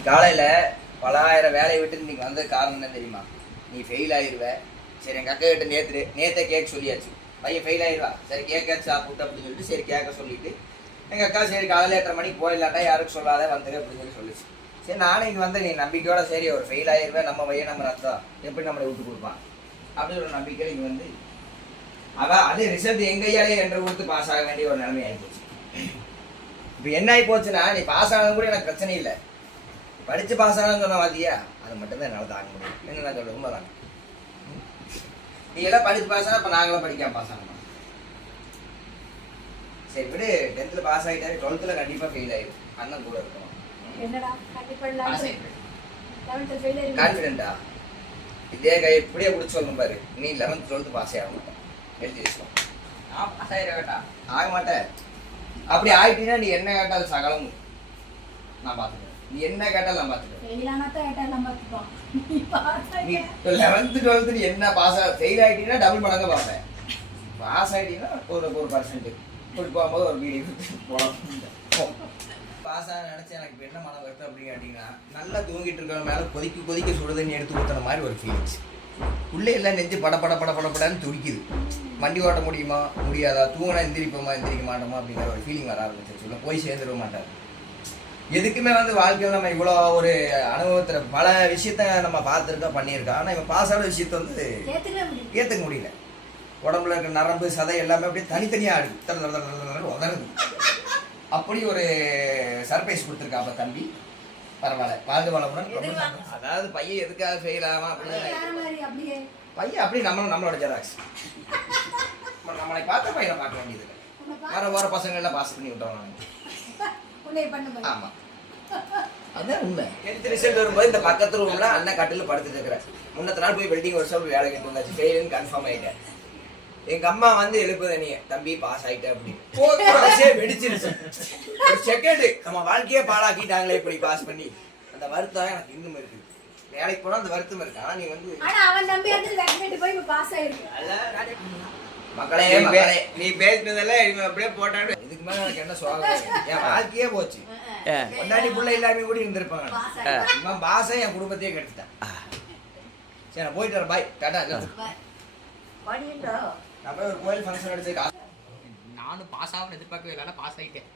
இன்னைக்கு பல பலாயிரம் வேலையை விட்டு இன்னைக்கு வந்த காரணம் என்ன தெரியுமா? நீ ஃபெயில் ஆயிடுவ சரி எங்கள் அக்கா கிட்ட நேற்று நேற்றை கேட்க சொல்லியாச்சு. பையன் ஃபெயில் ஆயிடுவா சரி கேட்காச்சு சாப்பிட்டு அப்படின்னு சொல்லிட்டு சரி கேட்க சொல்லிட்டு எங்கள் அக்கா சரி காலையில் எட்டரை மணிக்கு போயிடலாட்டா யாருக்கும் சொல்லாத வந்துரு அப்படின்னு சொல்லி சொல்லிச்சு. சரி நானும் இங்கே வந்து நீ நம்பிக்கையோட சரி ஒரு ஃபெயில் ஆயிடுவேன் நம்ம பையன் நம்ம ரத்தம். எப்படி நம்மளை விட்டு கொடுப்பான்? அப்படின்னு ஒரு நம்பிக்கையில் இங்கே வந்து அவ அது ரிசல்ட் எங்கையாலே என்று கொடுத்து பாஸ் ஆக வேண்டிய ஒரு நிலைமை ஆகி போச்சு இப்போ என்ன ஆகி போச்சுன்னா நீ பாஸ் ஆனது கூட எனக்கு பிரச்சனை இல்லை. படிச்சு பாஸ் ஆனது சொன்ன வாத்தியா அது மட்டும்தான் என்னால் தாங்க முடியும். என்ன நான் சொல்ல உண்மைதான். நீ எல்லாம் படிச்சு பாஸ் ஆனா இப்போ நாங்களும் படிக்காம பாஸ் ஆகணும்? சரி விடு. டென்த்தில் பாஸ் ஆகிட்டாரு டுவெல்த்தில் கண்டிப்பாக ஃபெயில் ஆயிடும் அண்ணன் கூட ஆயிருந்தா கான்ஃபிடென்ட்டா இதே கை இப்படியே பிடிச்சி சொல்லணும் பாரு. நீ லெவன்த் டுவெல்த்து பாஸ் ஆக மாட்டேன். எழுதி வச்சுக்கோ. நான் பாஸ் ஆயிட வேண்டாம். ஆக மாட்டேன். அப்படி ஆயிட்டீங்கன்னா நீ என்ன கேட்டாலும் சகலம் நான் பார்த்துக்கிறேன் நீ என்ன கேட்டாலும் பார்த்துப்போம் நீ நீ லெவன்த்து டுவெல்த்து நீ என்ன பாஸ் ஆக ஃபெயில் ஆகிட்டீங்கன்னா டபுள் மடங்கு பார்ப்பேன். பாஸ் ஆகிட்டீங்கன்னா ஒரு ஒரு பர்சன்ட் இப்படி போகும்போது ஒரு வீடியோ போகலாம் பாஸ் ஆக நினச்சி எனக்கு இப்போ என்ன மனம் வருது அப்படின்னு கேட்டிங்கன்னா நல்லா தூங்கிட்டு இருக்கிற மேலே கொதிக்க கொதிக்க சுடு தண்ணி எடுத்து ஊற்றுன மாதிரி ஒரு ஃபீலிங்ஸ் உள்ளே எல்லாம் நெஞ்சு பட பட பட பட படன்னு துடிக்குது. வண்டி ஓட்ட முடியுமா? முடியாதா? தூங்கினா எந்திரிப்போமா? எந்திரிக்க மாட்டோமா? அப்படிங்கிற ஒரு ஃபீலிங் வர ஆரம்பிச்சிருச்சு. உள்ள போய் சேர்ந்துட மாட்டார். எதுக்குமே வந்து வாழ்க்கையில் நம்ம இவ்வளோ ஒரு அனுபவத்தில் பல விஷயத்த நம்ம பார்த்துருக்கோம் பண்ணியிருக்கோம் ஆனால் இவன் பாஸ் ஆன விஷயத்த வந்து ஏற்றுக்க முடியல. உடம்புல இருக்க நரம்பு சதை எல்லாமே அப்படியே தனித்தனியாக உதறுது. அப்படி ஒரு சர்ப்ரைஸ் கொடுத்துருக்காப்ப தம்பி. பரவாயில்ல. வாழ்ந்து வளமுடன். அதாவது பையன் எதுக்காக ஃபெயில் ஆகாம அப்படின்னு பையன் அப்படி நம்மளும் நம்மளோட ஜெராக்ஸ் நம்மளை பார்த்த பையனை பார்க்க வேண்டியது வர வர பசங்க எல்லாம் பாஸ் பண்ணி விட்டோம் நாங்க உன்னை பண்ண போய் ஆமா. அதான் உண்மை. டென்த் ரிசல்ட் வரும்போது இந்த பக்கத்து ரூம்ல அண்ணன் கட்டில் படுத்துட்டு இருக்கிறேன் முன்னத்த நாள் போய் வெல்டிங் ஒர்க் ஷாப் வேலை கேட்டு வந்தாச்சு. ஃபெயிலுன்னு கன்ஃபார்ம் ஆயிட்டேன். எங்க அம்மா வந்து எழுப்புத நீ தம்பி பாஸ் ஆயிட்ட அப்படின்னு. வெடிச்சிருச்சு. ஒரு செகண்ட் நம்ம வாழ்க்கையே பாழாக்கிட்டாங்களே இப்படி பாஸ் பண்ணி. அந்த வருத்தம் எனக்கு இன்னும் இருக்கு. வேலைக்கு போனா அந்த வருத்தம் இருக்கு. ஆனா நீ வந்து ஆனா அவன் நம்பி வந்து போய் பாஸ் ஆயிருக்கு மக்களே நீ மக்களே. பே- நீ பேசினதெல்லாம் அப்படியே போட்டான்னு இதுக்கு மேல எனக்கு என்ன சோகம் என் வாழ்க்கையே போச்சு. ஆ. பொண்டாட்டி புள்ள எல்லாமே கூட இருந்திருப்பாங்க. இவன் பாச என் குடும்பத்தையே கெடுத்துட்டான். சரி நான் போயிட்டு வரேன். பாய். டாடா நான் போய் ஒரு கோயில் ஃபங்க்ஷன் அடிச்சு நானும் பாஸ் ஆகணும்னு எதிர்பார்க்கவே இல்லை பாஸ் ஆகிட்டேன்